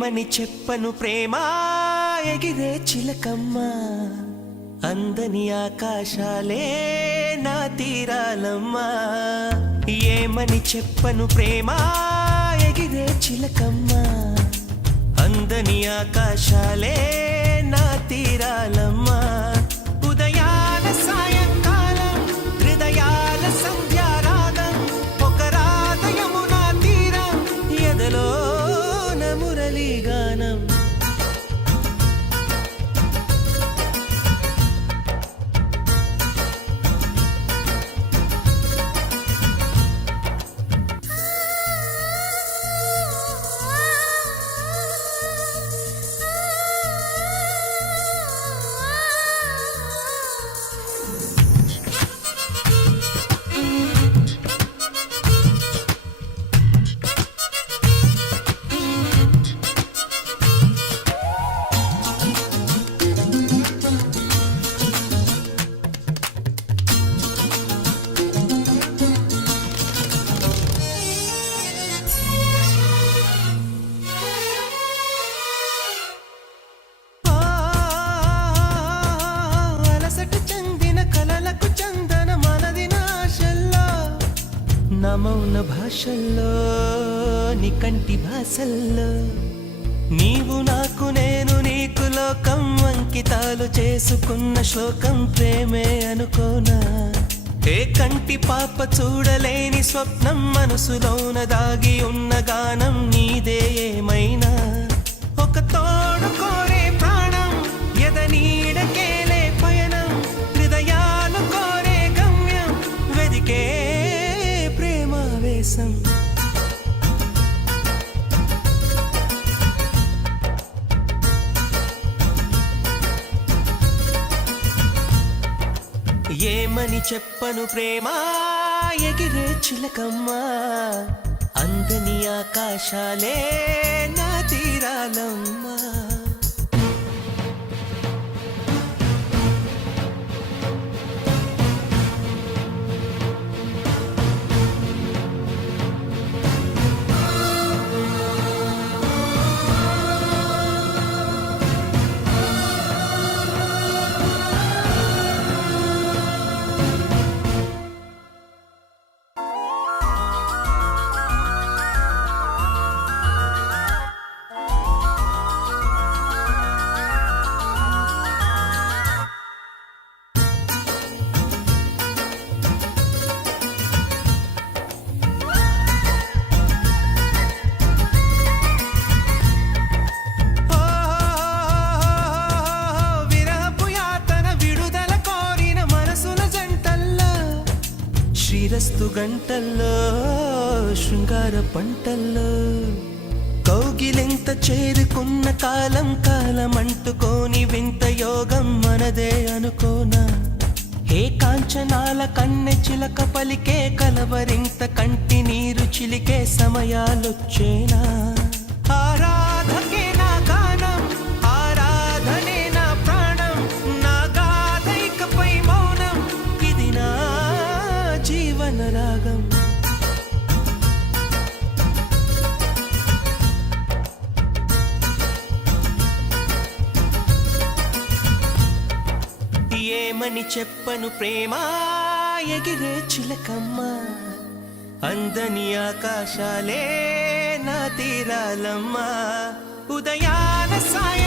ఏమని చెప్పను ప్రేమ ఎగిరే చిలకమ్మ అందని ఆకాశాలే నా తీరాలమ్మా ఏమని చెప్పను ప్రేమ ఎగిరే చిలకమ్మ అందని ఆకాశాలే నా తీరాలమ్మా ఉదయాల సాయంకాలం హృదయాల సంధ్యారాగం ఒక రాధయమునా తీరం ఎదలో మురళీ గానం నా మౌన భాషల్లో నీ కంటి భాషల్లో నీవు నాకు నేను నీకు లోకం అంకితాలు చేసుకున్న శ్లోకం ప్రేమే అనుకోనా ఏ కంటి పాప చూడలేని స్వప్నం మనసులోన దాగి ఉన్న గానం నీదే ఏమైనా ఒక తోడు కోరే ప్రాణం ఎదనీడకేలే పయనం హృదయాలు కోరే గమ్యం వెదికే ఏమని చెప్పను ప్రేమ ఎగిరే చిలకమ్మ అందని ఆకాశాలే నా తీరాలమ్మా శ్రీరస్తు గంటల్లో శృంగార పంటల్లో కౌగిలింత చేరుకున్న కాలం కాలం అంటుకోని వింత యోగం మనదే అనుకోనా ఏ కాంచనాల కన్నె చిలక పలికే కలవరింత కంటి నీరు చిలికే సమయాలొచ్చేనా ఆరాధకే నా గానం ఆరాధనే నా ప్రాణం నా గాథైకపై మౌనం ఇది నా జీవన రాగం ఏమని చెప్పను ప్రేమ ఎగిరే చిలకమ్మ అందని ఆకాశాలే నా తీరాలమ్మా ఉదయాన సాయ